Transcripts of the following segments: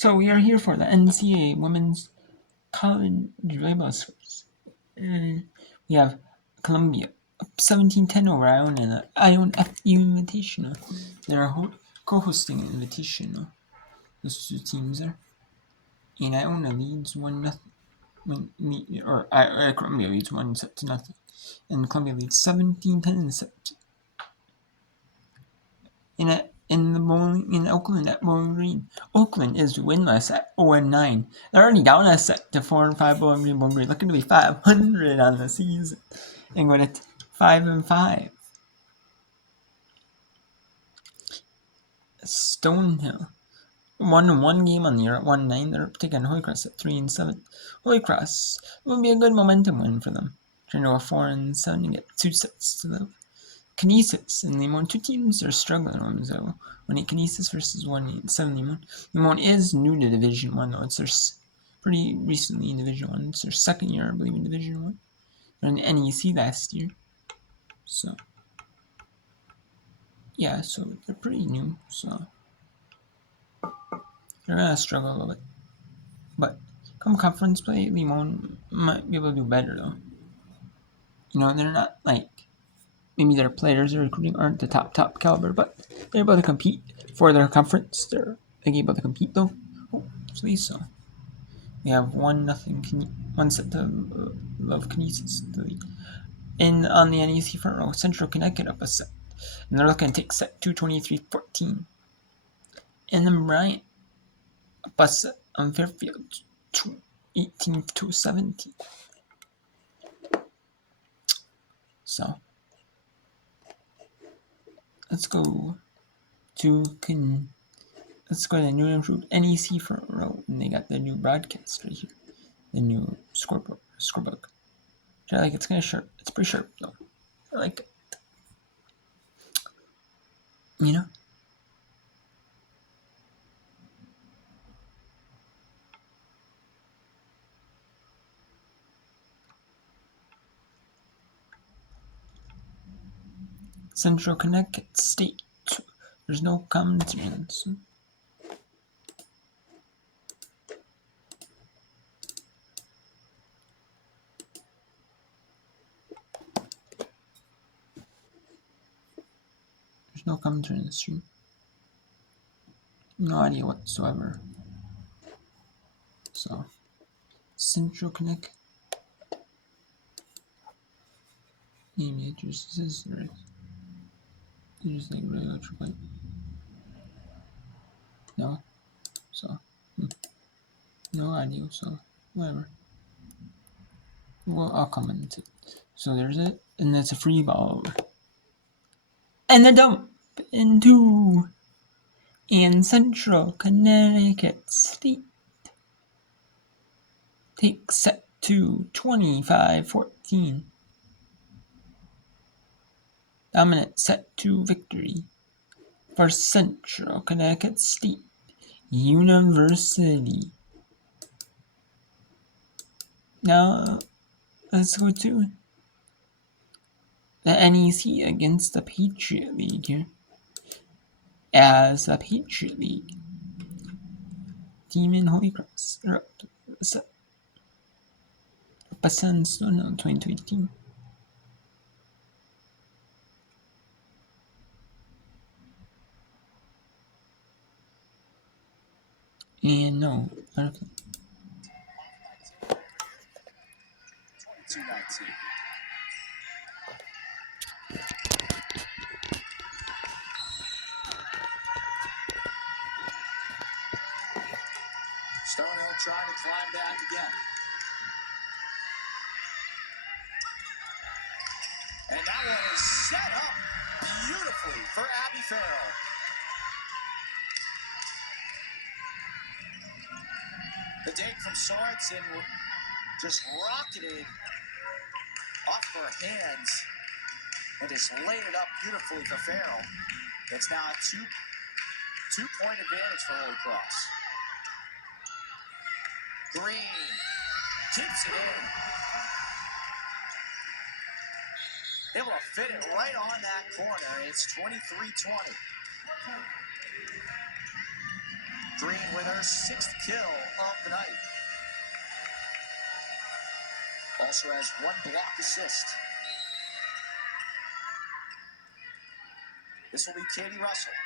So we are here for the NCAA Women's College Volleyball Scores. We have Columbia up 17-10 over Iona in the Iona FU Invitational. They're co-hosting an Invitational. Those two teams are. And Iona leads 1-0. Columbia leads 1-0. And Columbia leads 17-10 in the set. In Oakland at Bowling Green. Oakland is winless at 0-9. They're already down a set to 4-5 Bowling Green, looking to be 500 on the season. And going at 5-5. Stonehill won one game on the year at 1-9. They're taking Holy Cross at 3-7. Holy Cross will be a good momentum win for them. Trying to go 4-7 and get 2 sets to the Kinesis and Limon. Two teams are struggling on so 1-8 Kinesis versus 1-7 Limon. Limon is new to Division 1 though. It's their pretty recently in Division 1. It's their second year, I believe, in Division 1. They're in the NEC last year. So yeah, so they're pretty new, so they're gonna struggle a little bit. But come conference play, Limon might be able to do better though. You know, they're not like maybe their players they're recruiting aren't the top caliber, but they're able to compete for their conference. They're able to compete though. Hopefully so. We have 1-0 one set to Love Kinesis. And on the NEC front row, Central Connecticut up a set. And they're looking to take set 2 23-14. And then Bryant up a set on Fairfield 18-17. So let's go to the new improved NEC front row, and they got the new broadcast right here, the new scorebook. Which I like. It's kind of sharp. It's pretty sharp though. I like it. You know. Central Connecticut State. There's no commentaries. There's no commentary in the stream. No idea whatsoever. So, Central Connecticut. Maybe it just is right. They just like really electric. No. So, no idea. So, whatever. Well, I'll comment it. So there's it, and that's a free ball. And the dump into and Central Connecticut State takes set to 25-14. Dominant set 2 victory for Central Connecticut State University. Now let's go to the NEC against the Patriot League here. As the Patriot League team in Holy Cross are up to the set. Passan Stone 2018. And no, I don't think. 22-19. Stonehill trying to climb back again. And that one is set up beautifully for Abby Farrell. The dink from Sorensen just rocketed off of her hands and just laid it up beautifully for Farrell. It's now a two-point advantage for Holy Cross. Green keeps it in. Able to fit it right on that corner. It's 23-20. Green with her 6th kill of the night. Also has 1 block assist. This will be Katie Russell,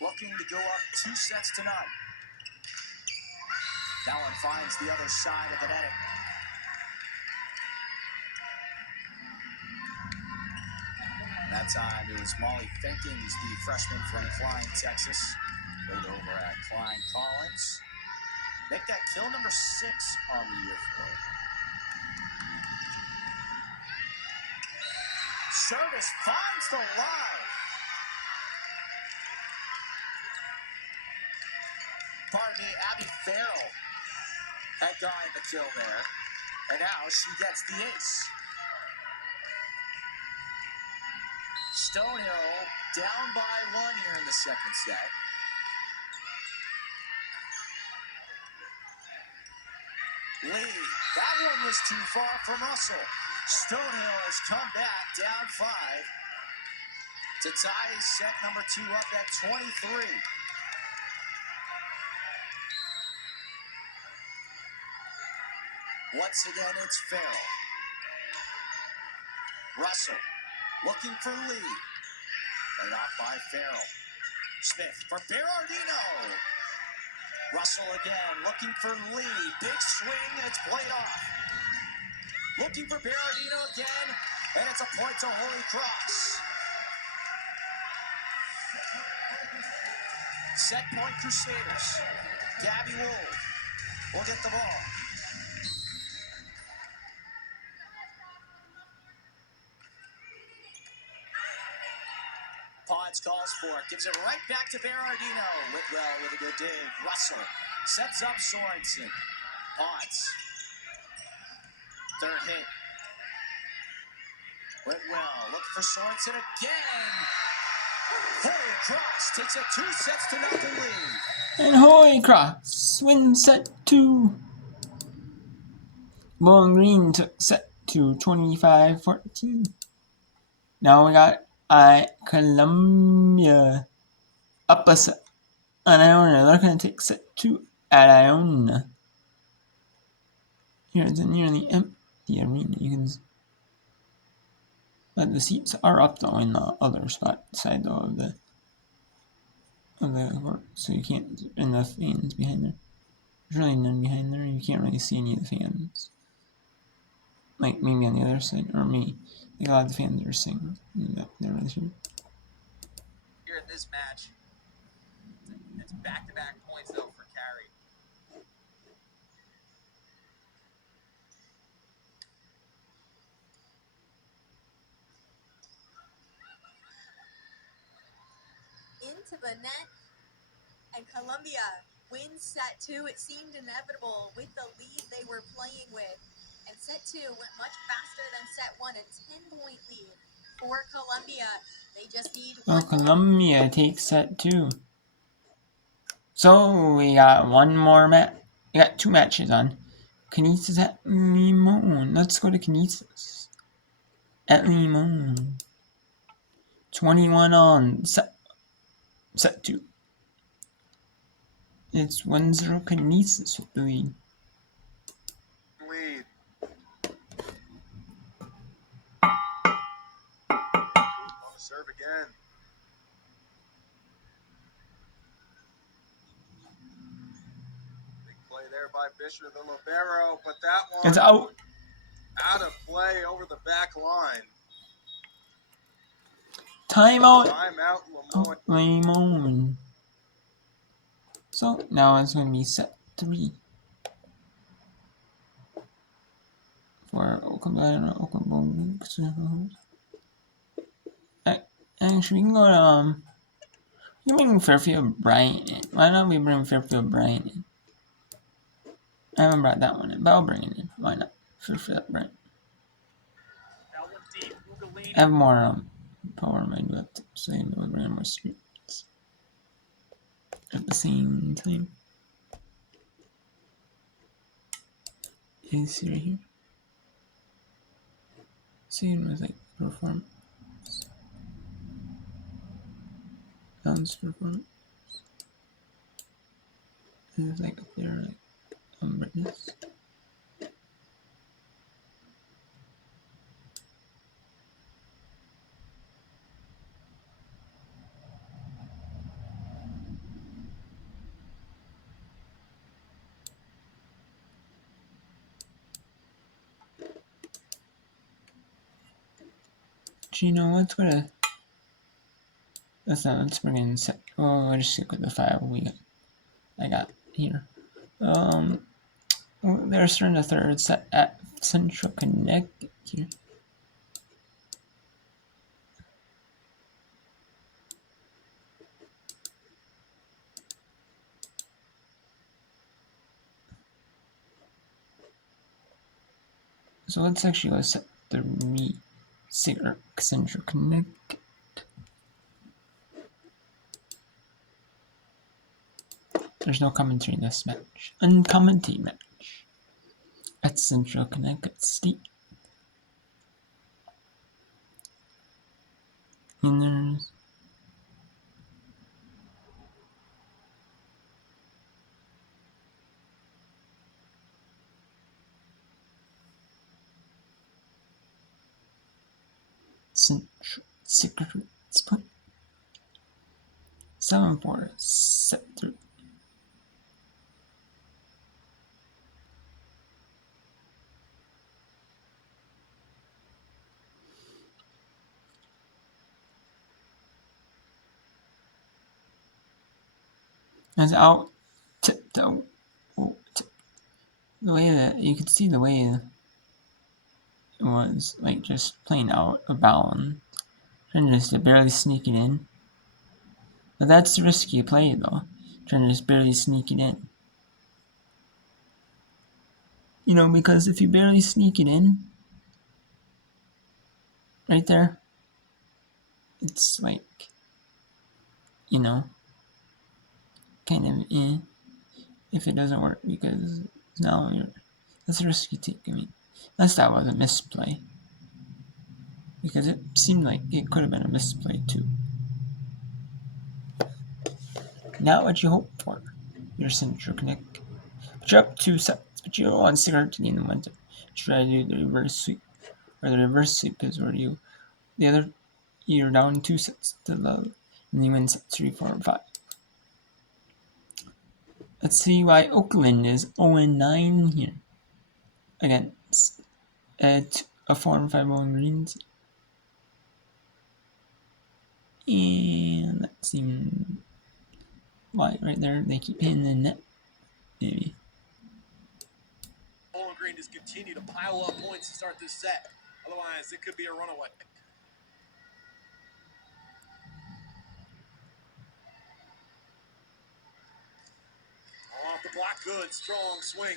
looking to go up 2 sets to none. That one finds the other side of the netting. That time it was Molly Finkins, the freshman from Klein, Texas. Played over at Klein Collins. Make that kill number 6 on the year for her. Service finds the line. Pardon me, Abby Farrell had gotten the kill there. And now she gets the ace. Stonehill down by 1 here in the second set. Lee, that one was too far from Russell. Stonehill has come back down 5 to tie set number 2 up at 23. Once again, it's Farrell. Russell looking for Lee. Laid off by Farrell. Smith for Berardino. Russell again looking for Lee. Big swing, it's played off. Looking for Berardino again, and it's a point to Holy Cross. Set point Crusaders. Gabby Wold will get the ball. Pons calls for it, gives it right back to Berardino. Whitwell with a good dig. Russell sets up Sorensen. Pons. Third hit. Whitwell looking for Sorensen again. Holy Cross takes a 2 sets to nothing lead. And Holy Cross wins set 2. Bowling Green took set 2, 25-14. Now we got Columbia up a set on Iona. They're going to take set 2 at Iona. Here it's a nearly empty arena. You can, but the seats are up though in the other side though of the court, so you can't. And the fans behind there. There's really none behind there. You can't really see any of the fans. Like maybe on the other side, or me. Like a lot of the fans are singing. They're really here. Here in this match, it's back-to-back points though for Carey. Into the net, and Columbia wins set 2. It seemed inevitable with the lead they were playing with. And set 2 went much faster than set 1, a 10-point lead for Columbia. They just need Well, Columbia takes set 2. So we got one more match. We got 2 matches on. Canisius at Limon. Let's go to Canisius at Limon. 21 on set 2. It's 1-0 Canisius with the lead. Lead. Want to serve again. Big play there by Fisher, the libero, but that one It's out. out of play over the back line. Timeout. Timeout, Oh, Limon. So now it's going to be set 3 for Oakland. Actually, we can go to you can bring Fairfield Bryant in. Why not we bring Fairfield Bryant in? I haven't brought that one in, but I'll bring it in. Why not? Fairfield Bryant. I have more power in my laptop, so I will bring more streets at the same time. Is right here. Same with like performance. Sounds performance. is like up there, like brightness. Do you know what's gonna? Let's bring in set. Oh, I'll just stick with the file I got here. They're starting the third set at Central Connect here. So let's actually go set the Central Connect. There's no commentary in this match. Uncommentary match at Central Connecticut State. And there's Central Secrets Point. 7-4 set 3. As out tiptoe. The way that you could see the way it was like just playing out a balance and just to barely sneak it in. But that's the risky play though. Trying to just barely sneak it in. You know, because if you barely sneak it in, right there, it's like, you know, kind of if it doesn't work because now that's a risk you take. I mean, unless that was a misplay. Because it seemed like it could have been a misplay too. Not what you hope for. Your Central Connect. But you're up 2 sets, but you don't want to start to the momentum. Try to do the reverse sweep. Or the reverse sweep is where you're down 2 sets to love, and you win sets 3, 4, and 5. Let's see why Oakland is 0-9 here against a 4 and 5 Bowling Greens. And that seems why right there they keep hitting the net. Maybe. Bowling Green just continue to pile up points to start this set. Otherwise, it could be a runaway. Off the block, good, strong swing.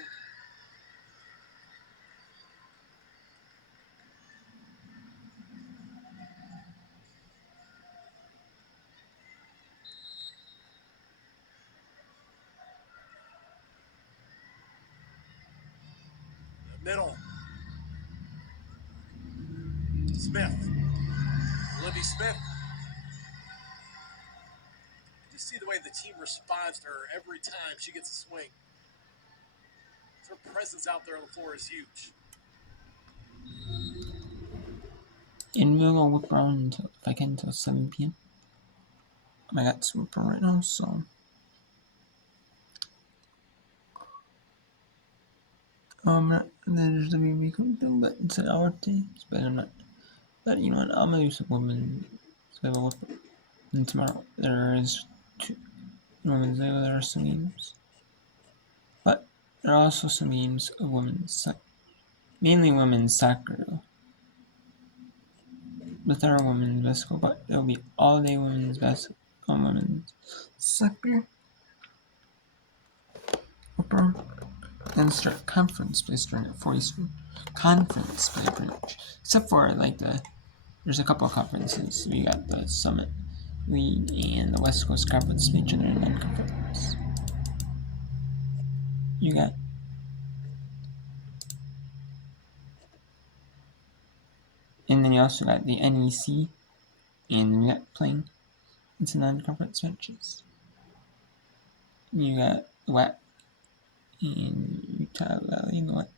The middle. Smith. Libby Smith. You see the way the team responds to her every time she gets a swing. Her presence out there on the floor is huge. And we'll go whip around until, if I can, until 7 p.m. I got super right now, so. There's the BB countdown, but it's an hour day, but I'm not. But you know what? I'm gonna do some women. So I will whip. And tomorrow there is 2 women's day. There are some games, but there are also some games of mainly women's soccer though. But there are women's basketball, but it'll be all day women's basketball, women's soccer. Upper then start conference play starting at 4 Eastern. Conference play pretty much. Except for like there's a couple of conferences. We got the Summit League and the West Coast Conference each other in non-conference. You got and then you also got the NEC and we got playing into non-conference matches. You got WAC and Utah Valley in the West.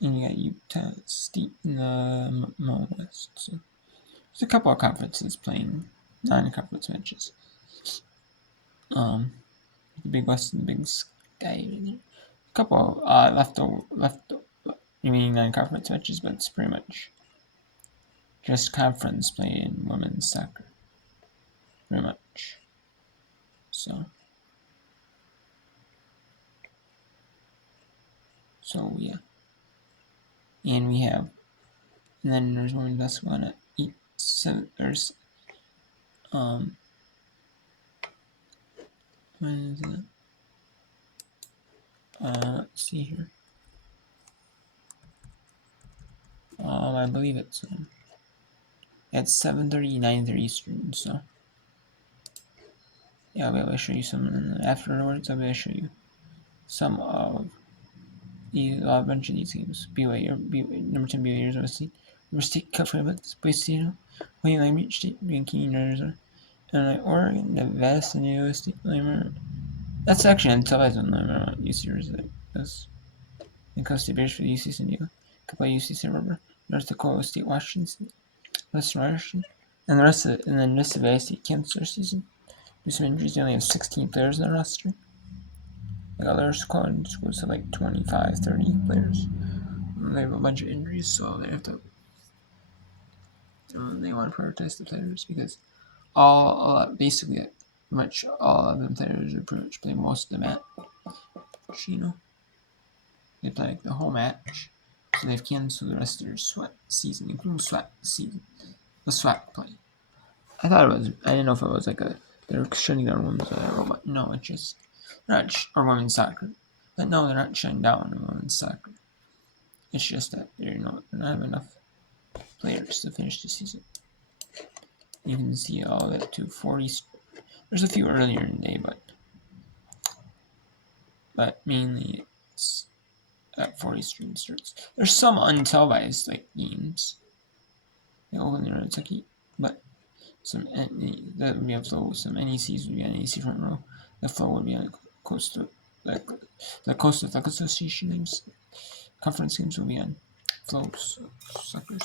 And you got Utah State in the Mountain West. So there's a couple of conferences playing non-conference matches. The Big West and the Big Sky. A couple left, remaining non-conference matches, but it's pretty much just conference play in women's soccer. Pretty much. So yeah. And we have, and then there's women's basketball at 8, 7, there's, when is it? Let's see here. I believe it's, at 7:30, 9:30 Eastern, so. Yeah, I'll be able to show you some, and afterwards I'll be able to show you some of a bunch of these games. BYU, number 10 BYU University, State Cup for Boise, William Lambert State, Ranking, Arizona, and Oregon, Nevada, San Diego State, Lamar. That's actually untelevised on Lamar UC because Coast State Bears for UC San Diego, a couple of UC Santa Barbara, North Dakota State, Washington, Western Washington, and the rest of the State Kansas season. Due to some injuries, they only have 16 players in their roster. Like other squads goes to like 25, 30 players. And they have a bunch of injuries, so they have to. They want to prioritize the players because basically much all of the players are pretty much play most of the match. They play like the whole match, so they've canceled the rest of their SWAT season, including SWAT season, the SWAT play. I thought it was. I didn't know if it was like they're shutting down women's robot. No, it's just or women's soccer. But no, they're not shutting down women's soccer. It's just that they're not have enough players to finish the season. You can see all that to 40. There's a few earlier in the day, but mainly it's at 40 stream starts. There's some untelevised like games. Like over there in Kentucky, but some that would be on Flow. Some NECs would be on NEC front row. The Flow would be on Coastal, the Coastal Athletic Association games. Conference games will be on Flow's soccer.